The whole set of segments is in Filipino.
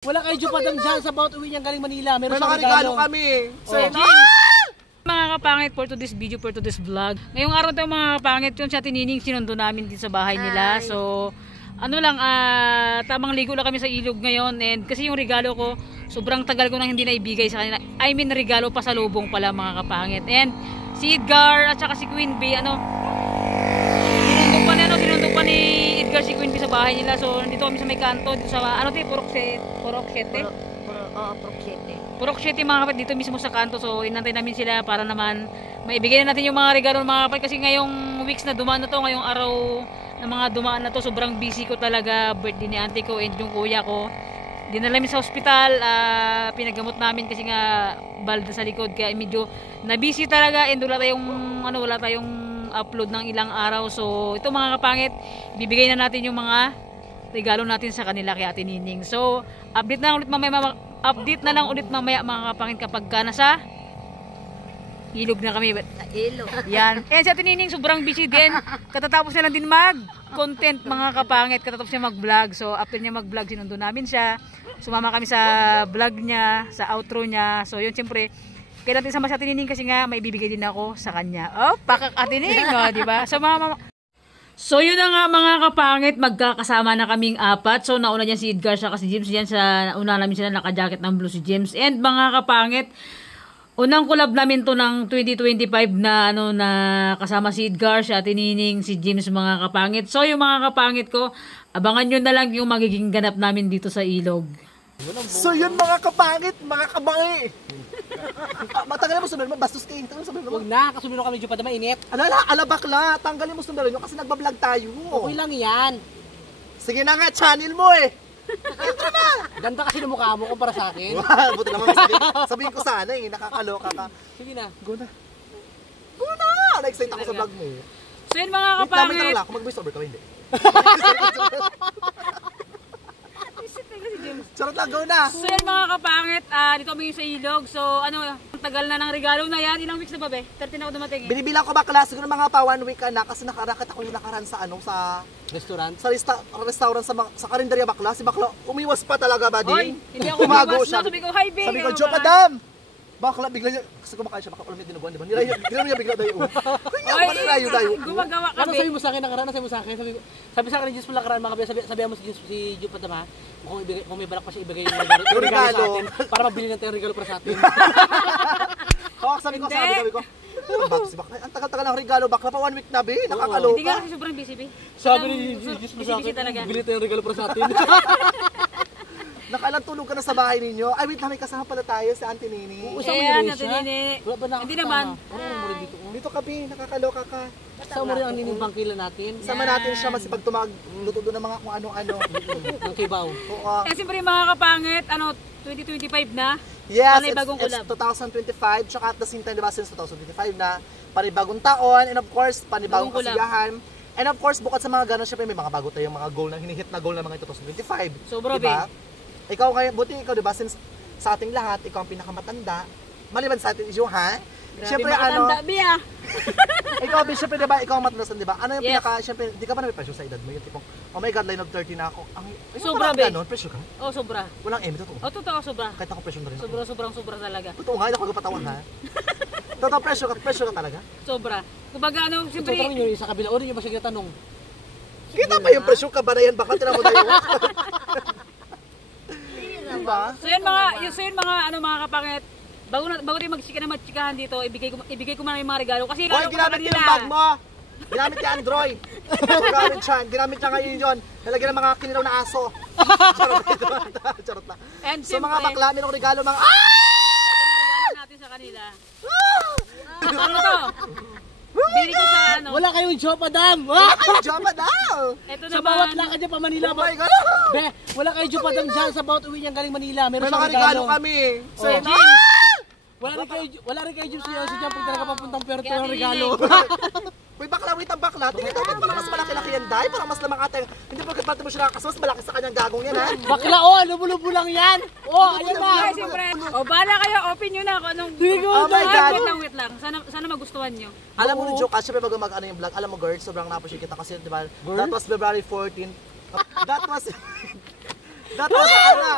Wala kayo Jupadam dyan sa bawat uwi niyang galing Manila. Meron mga regalo kami. So, mga kapangit for today's video, for today's vlog. Ngayong araw tayo mga kapangit, yung sa Tinining sinundo namin dito sa bahay nila. So, ano lang, tamang ligo lang kami sa ilog ngayon. And kasi yung regalo ko, sobrang tagal ko nang hindi naibigay sa kanila. I mean, regalo pa sa lubong pala mga kapangit. And si Edgar at saka si Queen B, sinundo pa ni Edgar si Queen B sa bahay nila. So, nandito kami sa may kanto, dito sa, Purok 7 mga kapatid, dito mismo sa kanto. So inantay namin sila para naman maibigay na natin yung mga regalo ng mga kapatid. Kasi ngayong weeks na dumaan na to, ngayong araw na mga dumaan na to, sobrang busy ko talaga. Birthday ni auntie ko and yung kuya ko, dinala namin sa hospital, pinagamot namin kasi nga balda sa likod. Kaya medyo na-busy talaga and wala tayong upload ng ilang araw. So ito mga kapangit, bibigay na natin yung mga regalo natin sa kanila kay Ate Nining. So update na lang ulit mamaya mga kapangit kapag nasa ilog na kami. Ilog. Yan. Eh si Ate Nining sobrang busy din. Katatapos na lang din mag-content mga kapangit. Katatapos niya mag-vlog. So after niya mag-vlog, sinundo namin siya. Sumama kami sa vlog niya, sa outro niya. So yun siyempre, kailan din sama sa Ate Nining kasi nga may bibigay din ako sa kanya. Oh, pakak Ate Nining, oh, di ba? So yun na nga mga kapangit, magkakasama na kaming apat. So nauna dyan si Edgar siya kasi James dyan sa una namin sila naka-jacket ng blue si James. And mga kapangit, unang collab namin to ng 2025 na na kasama si Edgar, si Ate Nining, si James mga kapangit. So yung mga kapangit ko, abangan nyo na lang yung magiging ganap namin dito sa ilog. So yun mga kapangit, mga kabangi. Matanggalin mo sunod mo, bastos kayo. Huwag na, kasunod kami Jupadam, mainit. Ala bakla, tanggalin mo sunod nyo kasi nagbablog tayo. Okay lang yan. Sige na nga, channel mo eh. Intro na! Ganda kasi ng mukha mo kumpara sa akin. Buti naman sabihin ko sana eh, nakakaloka ka. Sige na. Go na. Na-excite ako sa vlog mo. So yun mga Wait, kapangit. namin lang ako, mag-voice over ka ba hindi? Charot lang, go na! So yan mga kapangit, dito kami sa ilog. So ang tagal na ng regalo na yan. Ilang weeks na ba be? 13 ako dumating eh. Binibilang ko bakla, siguro mga pa 1 week na kasi nakarakat ako yung nakaraan sa sa Restaurant? sa restaurant sa karinderya bakla. Si bakla umiwas pa talaga ba Hoy, din? hindi ako Umago umiwas siya. na. Sabi ko, hi babe. Sabi ko, Jo, madam! Bakla, bigla niya, kasi kumakain siya, baka ulam niya dinuguan, di ba? Nirayo niya bigla dayo. Kaya Oy, ako dayo. gumagawa Ano kami. sabi mo sa akin nakaraan? Sabi mo sa akin? Sabi sa akin ni Diyos mo nakaraan mga kapatid, sabihan mo si Jupadam ha, kung may balak pa siya ibigay yung regalo sa atin, para mabili natin yung regalo para sa atin. Sabi ko, si bakla, ang tagal-tagal ng regalo, bakla pa 1 week na, be, nakakaloka. Hindi nga kasi sobrang busy be. Sabi ni Diyos mo sa Busy talaga. akin, bili tayo yung regalo para sa atin. Nakalang tulog ka na sa bahay ninyo. Ay, wait na, may kasama pala tayo si Auntie Nini. Usap mo Ayan, yun Ate siya? Nini. Wala ba nakakasama? Hindi naman. Ano mo rin dito? Dito ka, be, nakakaloka ka. Kasama mo rin ang nining bangkila natin. Sama natin siya masipag tumagluto doon ng mga kung ano-ano. Ng kibaw. Oo. Eh siyempre mga kapangit, 2025 na. Yes, Panay bagong it's collab. 2025, tsaka at the same time, diba, since 2025 na, panibagong taon, and of course, panibagong Bagong collab. kasiyahan. And of course, bukod sa mga gano'n, syempre may mga bago tayong mga goal na hinihit na goal na mga 2025. Sobra, diba? Ikaw ngayon, buti ikaw, diba, since sa ating lahat, ikaw ang pinakamatanda, maliban sa atin, Ijo, ha? Grabe makatanda be ah. Ikaw, syempre, diba, ikaw ang matanasan, diba? Ano yung Yes. syempre, di ka ba namin-pressure sa edad mo? Yung tipong, oh my God, line of 30 na ako. Sobra, walang be. ganon, pressure ka? Oh, sobra. Walang totoo. Oh, totoo, sobra. Kahit ako pressure na rin ako. Sobra talaga. Totoo nga, hindi ako nagpatawan, ha? Totoo, pressure ka talaga? Sobra. Kumbaga So, siyempre, tanong nyo sa kabila. O rin nyo ba siya tanong? Kita pa yung pressure ka ba na yan? Baka tinan mo tayo. Diba? so yun mga kapangit, bago tayo magchikahan dito, ibigay ko muna yung mga regalo kasi Hoy, ginamit niya yung bag mo! Ginamit niya Android! Ginamit niya ngayon yun. Nalagyan ng mga kinilaw na aso. Charot lang. And So mga siyempre, bakla, merong regalo mga... ito yung regalo natin sa kanila. Ano to? Bili ko sa Wala kayong Jupadam! Ay, Joma daw! Ito Sa naman. bawat lakad niya pa Manila. Oh my God! Be, wala kayong Jupadam dyan sa bawat uwi niyang galing Manila. May Meron mga siyang regalo kami. So, wala rin kayo James si dyan pag talaga papuntang Puerto Kaya ng regalo. May bakla, wait ang bakla. Tingnan dapat parang mas malaki-laki yan, Day. Parang mas lamang ate. Hindi porket pati mo siya nakakasama, mas malaki sa kanyang gagong yan, ha? Bakla, lubo-lubo lang yan. Ayan na. Ay, siyempre. O, bahala kayo. Open nyo na kung anong... Oh my God! Wait lang. Sana magustuhan nyo. Alam mo ni Joke, syempre bago mag-ano yung vlog, alam mo girls, sobrang na-appreciate kita kasi, di ba? That was February 14. That was... That was ano.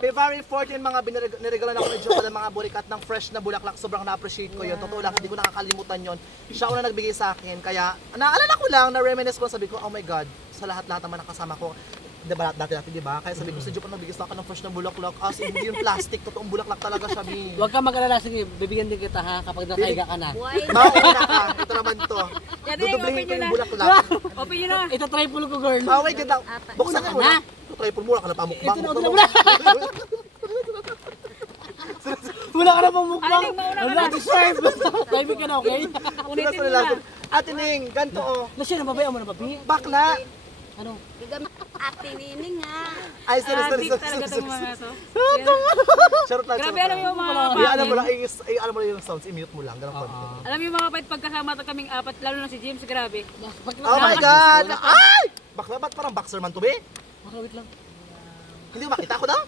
February 14 mga niregalan ako ni Joe ng mga burikat ng fresh na bulaklak. Sobrang na-appreciate ko yun. Totoo lang, hindi ko nakakalimutan yun. Siya una nagbigay sa akin. Kaya naalala ko lang, na-reminisce ko, sabi ko, oh my God, sa lahat-lahat naman nakasama ko. Diba, dati, diba? Kaya sabi ko, si Joe pa nagbigay sa akin ng fresh na bulaklak. As hindi yung plastic, totoong bulaklak talaga siya, Bi. Huwag kang mag-alala, sige, bibigyan din kita ha, kapag nakaiga ka na. Mauna ka, ito naman to. Yan, Dudublihin ko open yung nyo na. bulaklak. Open nyo na. Ito triple ko, girl. Oh my God, buksan ka muna. Ito, try po muna ka na pamukbang. Ito na, wala ka na pang mukbang. Aling, mauna ka Wala, na. deserve. Timing ka na, okay? Ulitin mo na. Ate Ning, ganito oh. Nasya, nababayan mo na, papi? Bakla. Ano? Ate Nining nga. Ay, sorry. Adik talaga itong mga to. Charot lang. Grabe, alam mo yung mga Alam mo lang, kapangit. alam mo lang yung sounds, i-mute mo lang. Ganun ko. Alam mo yung mga kapit pagkasama kaming apat, lalo na si James, grabe. Oh my God! Ay! Bakla, ba't parang boxer man to, be? Wait lang. Hindi mo makita ko daw?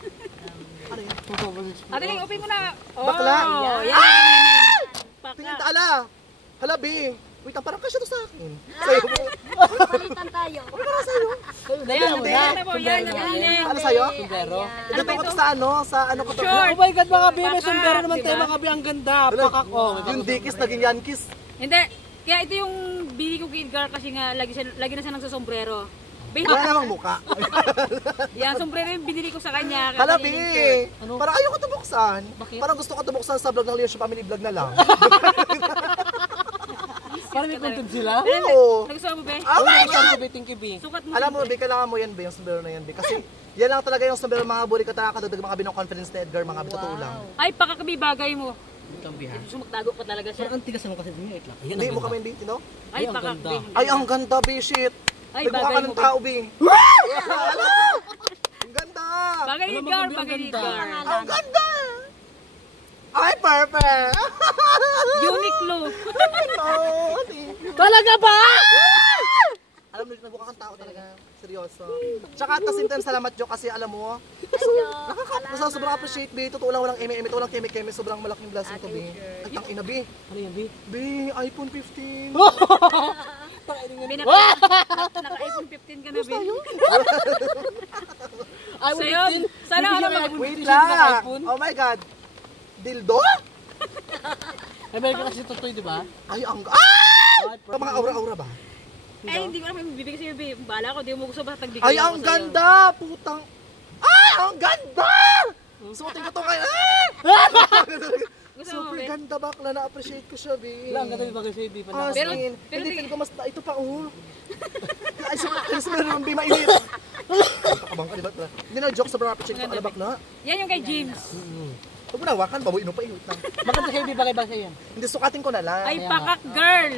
Ano yan? Ate Ling, open mo na. Oh, Bakla. yan. Bakla. Tingnan ta, ala. Hala, be. Wait, parang kasya to sa akin. Sa'yo mo. Palitan tayo. Ayan, ayan na po, yan, yan. Ano sa'yo? Sombrero. Ganito ko to sa ano? Sa ano ko to? Oh my God, mga baby, Baka, sombrero naman diba? tayo, mga baby, ang ganda. Pakak, oh. Yung dikis, naging yankis. Hindi, kaya ito yung bili ko kay Edgar kasi nga lagi na siya nagsasombrero. Wala namang muka. Yan, sombrero yung binili ko sa kanya. Hala, Kasi be. Ano? Parang ayoko to buksan. Bakit? Parang gusto ko to buksan sa vlog ng Leon Family Vlog na lang. Parang may content sila. Oo. Nagustuhan mo, be? Oh my God! Sabi, thank you, B. Sukat mo. Alam mo, Be, kailangan mo yan, Be, yung sombrero na yan, Be. Kasi yan lang talaga yung sombrero mga buri ka nakakadagdag mga binong confidence na Edgar, mga totoo lang. Ay, pakakabi bagay mo. Itong B, ha? Gusto magtago pa talaga siya. Ang tigas naman kasi, wait lang. Ayan, Hindi ang mo ganda. kami, Be, no? Ay, ang pakakabi. ganda. Ay, ang ganda, Be, shit. Ay, May mukha bagay ka mo, ng Be. tao, Be. Ang ganda! Bagay ni Alam mo, Edgar, Gabi, ang bagay ni ganda. Edgar. Ang ganda! Ay, perfect! Uniqlo. Oh, Talaga ba? alam mo, nagmukha kang tao talaga. Seryoso. Tsaka, tasintan salamat, Jo, kasi alam mo, sobrang appreciate, Be. Totoo lang, walang eme-eme, ito walang keme-keme, sobrang malaking blessing to, Be. Ay, ang ina, Be. Ano yan, B? Be, iPhone 15. Naka-iPhone 15 ka na, be. Ay, So yun, sana ano ba? Wait lang! Oh my God! Dildo? Ay, meron ka kasi totoo, di ba? Ay, ang... Ah! Mga aura-aura ba? Ay, hindi ko naman bibigay sa'yo, be. Bahala ko, di mo gusto ba tagbigay Ay, ako ang sa'yo. ganda! Putang... Ay, ang ganda! Suotin ko to ngayon. Ah! Gusto mo, Super be? ganda, bakla. Na-appreciate ko siya, Be. Wala, ang ganda yung bagay sa'yo, B. Ah, Pero- sin. pero Hindi, tingin- feel ko mas... Ito pa, oh. Ay, super naman, Be. Mainit. Kabang ka, di ba? Hindi na joke, sobrang appreciate ko. Ano, bakla? Yan yung kay James. Huwag mo nawakan, babuin mo pa. Wait lang. Maganda sa'yo, B. Bagay ba sa'yo yan? Hindi, sukatin ko na lang. Ay, Kaya pakak girl.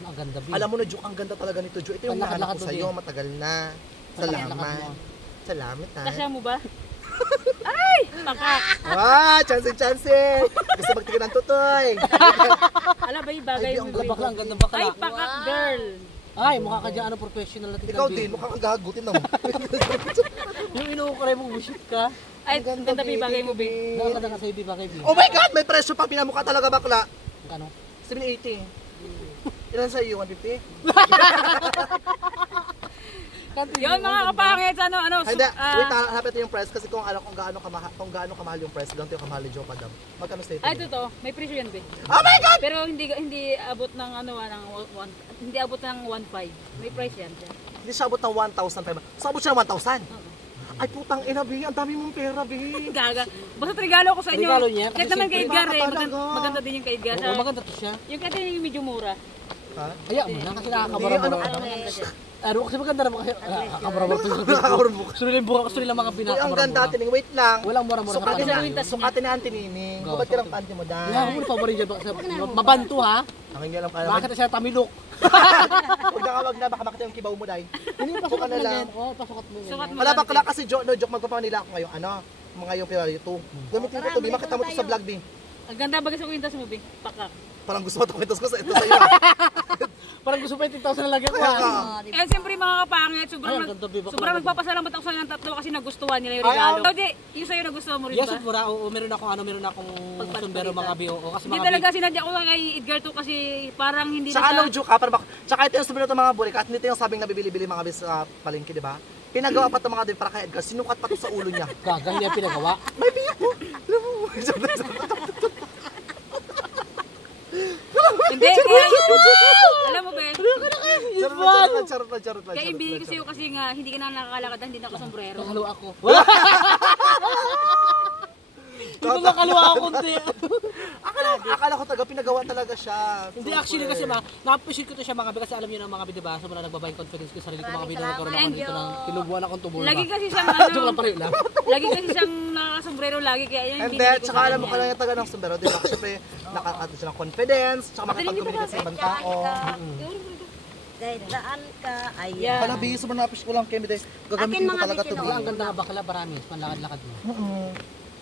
Ang ganda, B. Alam mo na, Joke, ang ganda talaga nito, Joke. Ito yung Palakad-lakad nahanap ko mo, sa'yo, Be. matagal na. Palakad-lakad Salamat. mo. Salamat, ha. Kasya mo ba? Ay, pakak. Ah, chance. Gusto magtigil ng tutoy. Alam ba yung bagay Ay, mo, ang be? Bakla, ang ganda bakla. Ay, pakak girl. Ay, mukha ka dyan, ano, professional na tignan, Ikaw B. din, mukhang ang gagutin na mo. Yung inuukuray mo, bullshit ka. Ay, ang ganda ba yung bagay mo, be? Ang ganda ka sa'yo, B. Bagay, B. Oh my God, may presyo pang pinamukha talaga, bakla. Ano? 780. Ilan sa'yo, 150? Yun, mga kapangit, ano, Ay, hindi. Wait, hanapin ito yung price kasi kung gaano kamahal yung price, ganito yung kamahal ni Joe Padam. Magkano sa ito? Ay, totoo, may presyo yan, be. Oh my God! Pero hindi abot ng ano, hindi abot ng 1.5. May price yan. Hindi siya abot ng 1,500. So, abot siya ng 1,000. Ay, putang ina, Bi. Ang dami mong pera, Bi. Gaga. Basta regalo ko sa inyo. Regalo niya, Kahit kasi naman kay siyempre, Edgar eh. baka talaga. Maganda din yung kay Edgar. Oo, maganda to siya. Yung kaya yung medyo mura. Ha? Kaya mo na, kasi Hindi, nakakabara-bara. Maganda siya. Ano, kasi maganda naman kasi nakakabara-bara to. Nakakaurbo. Gusto nila yung buka, gusto nila mga Uy, ang pinakamura-mura. ganda, Tining. Wait lang. Walang mura-mura sa Sukatin panahon. na, sukatin na ang tinining. Go, Ba't ka ng panty mo, Wala Dan? mo paborin dyan. Mabanto ha. Ang hindi alam ka Bakit naman. siya tamilok? Huwag na, baka makita yung kibaw mo, Day. Hindi, Sukat pasukat na mo lang. lang. Oo, pasukat mo. Sukat mo. Wala bakla kasi Joke magpapanila ako ngayon. Ano? Mga yung February 2. Gamitin ko ito, Bi. Makita mo ito sa vlog, Bi. Ang ganda bagay sa kwintas mo, be. Pakak. Parang gusto mo ito kwentos ko sa ito sa iyo. Parang gusto pa yung 10,000 na lagyan ko ha. Eh, siyempre mga kapangit, Ay, ang ganda, be. Bakla. sobrang nagpapasalamat ako sa ilang tatlo kasi nagustuhan nila yung Ay, regalo. ang- Hindi, yung sa'yo nagustuhan mo rin Yes, ba? sigura. Oo, meron akong sumbero mga B. Oo, kasi Hindi mga talaga sinadya ko kay Edgar to kasi parang hindi Tsaka na no joke ha, tsaka ito yung sabi nito mga bulik at nito yung sabing nabibili-bili mga bis sa palengke, di ba? Pinagawa pa ito mga din para kay Edgar. Sinukat pa ito sa ulo niya. Gaga, hindi ang pinagawa. May biyak mo. Alam mo. Hindi, kaya, alam mo ba, Charot lang. kaya ibigay ko sa'yo kasi nga, hindi ka na nakakalakad, hindi na ako sombrero. Nakalo ako. Hindi ko nakalo ako kundi. Akala ko talaga pinagawa talaga siya. Hindi actually kasi na-appreciate ko to siya mga kasi alam niyo na mga bi, diba? Sobrang nagbabayang confidence ko sa sarili ko mga bi na nagkaroon ako dito ng tinubuan akong tubo. Lagi kasi siyang Joke lang pala lang. lagi kasi siyang nakasombrero lagi, kaya yun And yung then, binili ko tsaka sa alam mo kanya. ka lang yung taga ng sombrero, di ba? Siyempre, nakakato siya ng confidence, tsaka makapag-communicate sa ibang tao. Kahit saan ka, ayan. Yeah. Pala, bihis mo na-appreciate ko lang, Kemi, dahil gagamitin ko mga talaga ito. bitinoon. Ang ganda nga bakla, baramis, panlakad-lakad mo.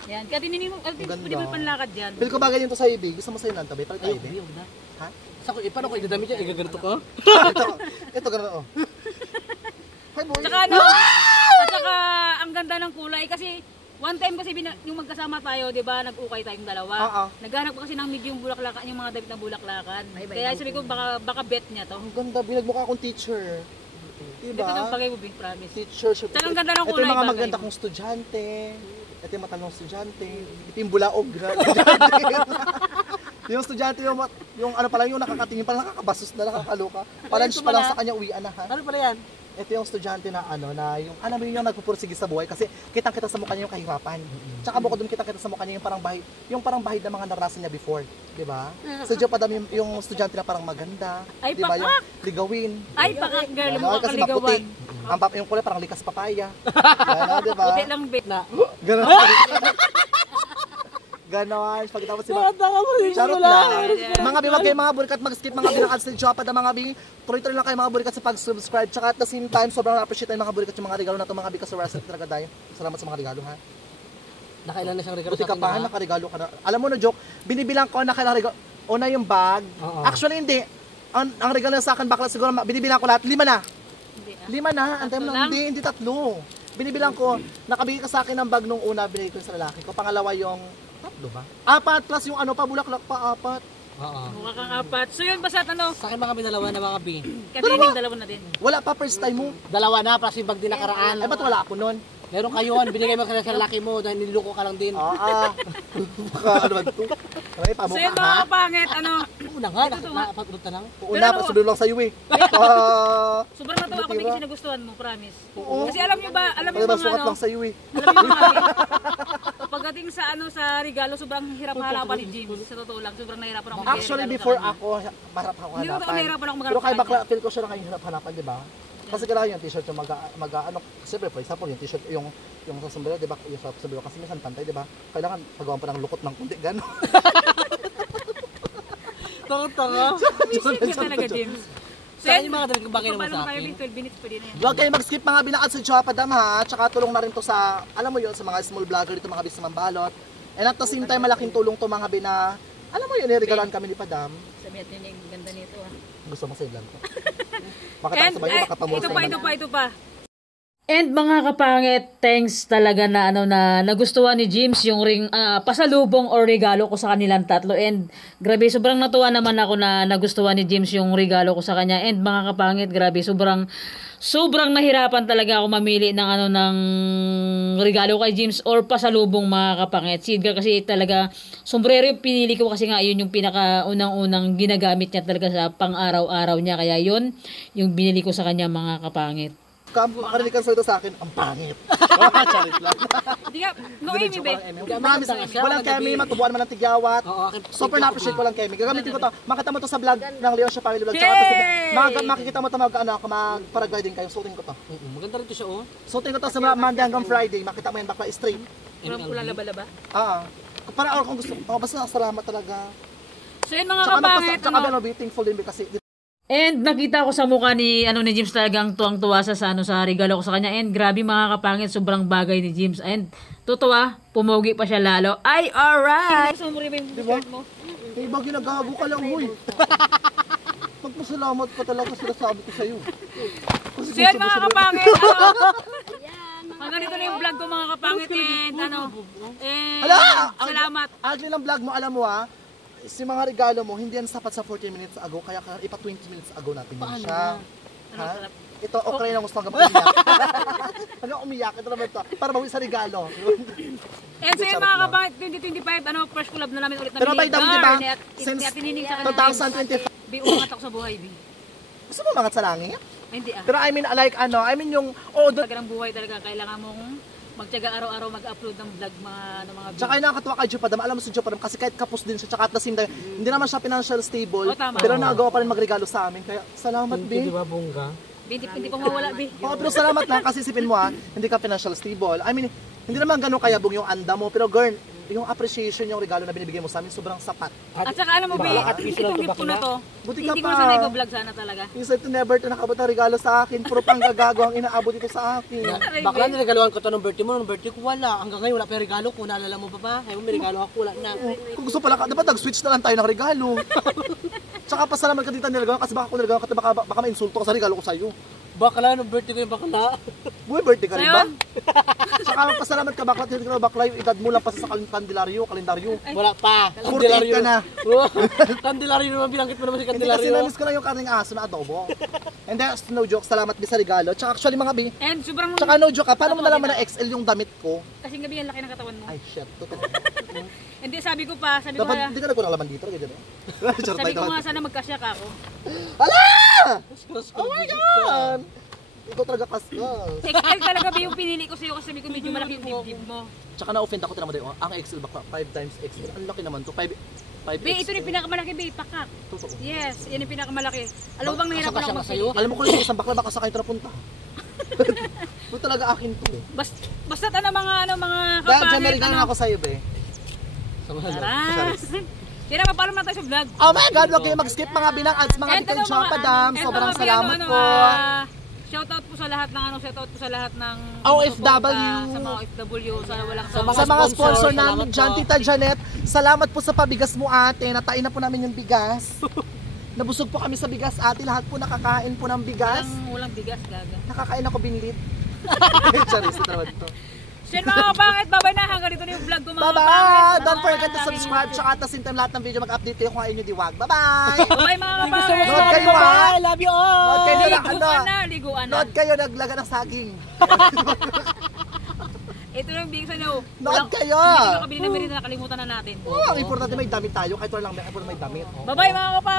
Yan, kaya tininin mo, pwede mo panlakad yan. Feel ko bagay yun to sa ibig. Gusto mo sa'yo lang, tabi? Palit tayo, Ayok, ibig. ayok na. Ha? Sa ko, paano ko idadamit yan? Igaganito ko? Ito, gano'n, oh. Hi, boy. Tsaka ano, at saka ang ganda ng kulay kasi one time kasi yung magkasama tayo, 'di ba, nag-ukay tayong dalawa. Oo. Naghanap ko kasi ng medium bulaklakan, yung mga damit na bulaklakan. Kaya sabi ko baka bet niya to. Ang ganda, binagmukha akong teacher. Dito ng Diba? bagay mo, big promise. Teacher siya. Tsaka ang ganda ng Ito kulay, yung mga bagay maganda mo. kong estudyante. Ito yung matalong estudyante. Ito yung bulaog na yung estudyante, yung ano pala, yung nakakatingin pala, nakakabasos na, nakakaloka. Palunch pa lang sa kanya, uwian na ha. Ano pala yan? Ito yung estudyante na ano, na yung, alam mo yung nagpupursige sa buhay kasi kitang-kita sa mukha niya yung kahirapan. Tsaka bukod doon kitang-kita sa mukha niya yung parang bahid na mga naranasan niya before. Di ba? Sa Diyo pa dami yung estudyante na parang maganda. Ay, Di ba? Yung pakak! ligawin. Ay, baka girl, Ganon, mukha kasi maputi. kaligawan. Yung kulay parang likas papaya. Ganon, di ba? Puti lang bet. Na. Ganon. Ganon. Pagkatapos si Tanga mo, Charot lang. Mga bi, wag kayo mga burikat mag-skip mga binakad sa Jopa na mga bi. Tuloy-tuloy lang kayo mga burikat sa pag-subscribe. Tsaka at the same time, sobrang na-appreciate tayo mga burikat yung mga regalo na ito mga bi kasi Russell talaga tayo. Salamat sa mga regalo ha. Nakailan na siyang regalo Buti sa ka atin, pa, ha? nakaregalo ka na. Alam mo na joke, binibilang ko na regalo. Una yung bag. Oo. Actually hindi. Ang regalo na sa akin bakla siguro binibilang ko lahat. 5 na. Hindi, ah. 5 na. Antay mo Tatlo lang. lang? Hindi 3. Binibilang ko, nakabigay ka sa akin ng bag nung una, binigay ko sa lalaki ko. Pangalawa yung 3 ba? 4 plus yung ano pa, bulaklak pa 4. Oo. Mukha kang apat. So yun, basta ano, Sa akin mga binalawa na mga bi. katining dalawa na din. Wala pa first time mo. Dalawa na, plus yung bag din nakaraan. Ay, ba't wala ako nun? Meron kayo, binigay mo kasi sa lalaki mo dahil niluko ka lang din. Baka ano ba ito? Ay, So pamukha yun, mga ha? kapangit, ano, Una nga, nakapagpunta na lang. Una, Pero- pasunod lang sa'yo eh. sobrang natawa kami kasi nagustuhan mo, promise. Oo. Kasi alam nyo ba, alam Kaya mo ba masukat ano, lang sa'yo eh. alam mo ba, pagdating sa ano sa regalo, sobrang hirap hanapan ni James. Sa totoo lang, sobrang nahirapan ako Actually, magregalo sa before kanya. ako, marap ako Hindi ko hanapan. nahirapan ako maghanap Pero kay sa bakla, feel ko siya na kayo hanap-hanapan, di ba? Kasi kailangan yung t-shirt yung ano, siyempre for example, yung t-shirt, yung sa sombrero, di ba? Yung sa sombrero kasi minsan pantay, di ba? Kailangan pagawan pa ng lukot ng kunti, gano'n. Tanga-tanga. Isip ka talaga, James. Sa akin yung mga talagang bagay naman Paano sa mo kayo, akin. 12 minutes pa din na yan. Huwag kayo mag-skip mga binakad sa Jowa Padam ha. Tsaka tulong na rin to sa, alam mo yun, sa mga small vlogger dito mga bis na mambalot. And at the same time, malaking tulong to mga bina, alam mo yun, niregalan kami ni Padam. Sabi natin yung ganda nito ah. Gusto mo sa ilan to. Makita ko sa bayo, makapamulsa ito pa. And mga kapangit, thanks talaga na ano na nagustuhan ni James yung ring pasalubong or regalo ko sa kanilang tatlo. And grabe, sobrang natuwa naman ako na nagustuhan ni James yung regalo ko sa kanya. And mga kapangit, grabe, sobrang nahirapan talaga ako mamili ng ano ng regalo kay James or pasalubong mga kapangit. Si Edgar kasi talaga sombrero yung pinili ko kasi nga yun yung pinaka unang-unang ginagamit niya talaga sa pang-araw-araw niya. Kaya yun yung binili ko sa kanya mga kapangit. Makarinig ka salita sa akin, ang pangit. Charit lang. Hindi ka, no Amy, babe. Promise, walang kemi, matubuan man ng tigyawat. Oo, akin. Super na-appreciate ko lang kemi. Gagamitin ko to. Makita mo to sa vlog ng Leo Siya Family Vlog. Yay! Makikita mo to mag-paragliding kayo. Suotin ko to. Maganda rin to siya, oh. Suotin ko to sa Monday hanggang Friday. Makita mo yan bakla straight. Parang pulang laba-laba. Para kung gusto. Basta salamat talaga. So yun mga kapangit, Tsaka ano, be thankful din kasi and nakita ko sa mukha ni ni James talagang tuwang-tuwa sa sa regalo ko sa kanya. And grabe mga kapangit, sobrang bagay ni James. And totoo pumogi pa siya lalo. Ay, alright! Gusto mo rin yung shirt mo? eh, ba ginagago ka lang, huy. Magpasalamat ka talaga sinasabi ko sa'yo. So yun mga kapangit, hanggang dito na yung vlog ko mga kapangit. And salamat. Actually, ng vlog mo, alam mo si mga regalo mo, hindi yan sapat sa 14 minutes ago, kaya ipa 20 minutes ago natin yun siya. Ano, sarap. Ito, okay na gusto hanggang umiyak. Hanggang umiyak, ito naman ito. Para bawi sa regalo. And so yun mga kapangit, 2025, first collab na namin ulit Pero by the way, diba, since 2025, Bi, umangat ako sa buhay, Bi. gusto mo mangat sa langit? Ay, hindi ah. Pero I mean, yung, Talaga ng buhay talaga, kailangan mong magtiyaga araw-araw mag-upload ng vlog, mga video. tsaka yung nakakatuwa kay Jupadam, alam mo si Jupadam, kasi kahit kapos din siya, tsaka at the same time, hindi naman siya financial stable, tama. pero nagawa pa rin magregalo sa amin, kaya salamat, Di Bi. ba, bongga? Hindi pa mawala, Bi. Oo, pero salamat lang kasi isipin mo hindi ka financial stable. I mean, hindi naman ganun kayabong yung anda mo, pero girl, yung appreciation yung regalo na binibigay mo sa amin, sobrang sapat. At saka alam mo, Bi, itong gift ko na to, Buti ka hindi ko pa. na sana i-vlog sana talaga. You said to never to nakabot ang regalo sa akin, puro pang gagago ang inaabot ito sa akin. Bakla, niregaluhan ko to ng birthday mo. Nung birthday ko, wala. Hanggang ngayon, wala pa yung regalo ko. Naalala mo pa ba? Ayaw, may regalo ako, wala na. Kung gusto pala, dapat nag-switch na lang tayo ng regalo. Tsaka pasalamat ka dito niregalo kasi baka kung niregalo ka, baka ma-insulto ka sa regalo ko sa'yo. Bakla, nung birthday ko yung bakla. Buhay birthday ka rin ba? Sayon? Tsaka pasalamat ka bakla, hindi ka na bakla, yung edad mo lang pa sa kalendaryo. Wala pa. 48 ka na. Kandilaryo naman, binanggit mo naman si Hindi kasi Kandilaryo. namiss ko lang yung karning aso na adobo. And then, no joke, salamat Bi sa regalo. Tsaka actually mga Bi, And sobrang, tsaka no joke paano mo nalaman na XL yung damit ko? kasing gabi ang laki ng katawan mo. Ay shit, totoo. Hindi, sabi ko pa, Dapat hindi ka nagkulang laman dito, ganyan eh. sabi ko nga sana magkasya ka ako. Ala! Oh my God! Ikaw talaga kaskas. XL talaga ba yung pinili ko sa'yo kasi sabi ko medyo malaki yung dibdib mo. Tsaka na-offend ako, tinamo tayo, ang XL baka 5 times XL. Ang laki naman to, 5 Be, ito yung pinakamalaki, Be, pakak. Totoo. Yes, yan yung pinakamalaki. Alam mo bang nahirapan ako Kasya sa'yo? magpili? Alam mo kung yung isang bakla, baka sa kayo ito napunta. Ito talaga akin to. Basta mga Dahil dyan, may kapangit, regalo na ako sa'yo, be. Tara. Tira, mapaalam na tayo sa vlog. Oh my God, huwag kayo mag-skip mga binang ads, mga bitin Chopadam. Sobrang salamat po. Shoutout po sa lahat ng shoutout po sa lahat ng OFW. sa mga OFW, sa walang Sa mga sponsor namin salamat dyan, po. Tita Janet, salamat po sa pabigas mo ate. Natain na po namin yung bigas. Nabusog po kami sa bigas ate. Lahat po nakakain po ng bigas. walang bigas, gaga. Nakakain ako binlit. Charis, ito naman to. So yun, mga kapangit, babay na. Hanggang dito na yung vlog ko, mga Bye-bye! kapangit. Don't forget to subscribe. Tsaka at the same time lahat ng video mag-update kayo kung ayun yung diwag. Bye-bye! Bye, mga kapangit. Nood kayo ha! I love you all! Nood kayo na Liguan na. Nood kayo naglaga ng saging. Ito yung bigay sa inyo. Nood kayo! Hindi ko kabili na meron na nakalimutan na natin. Oh, ang importante may damit tayo. Kahit wala lang may damit. Bye-bye, mga kapangit.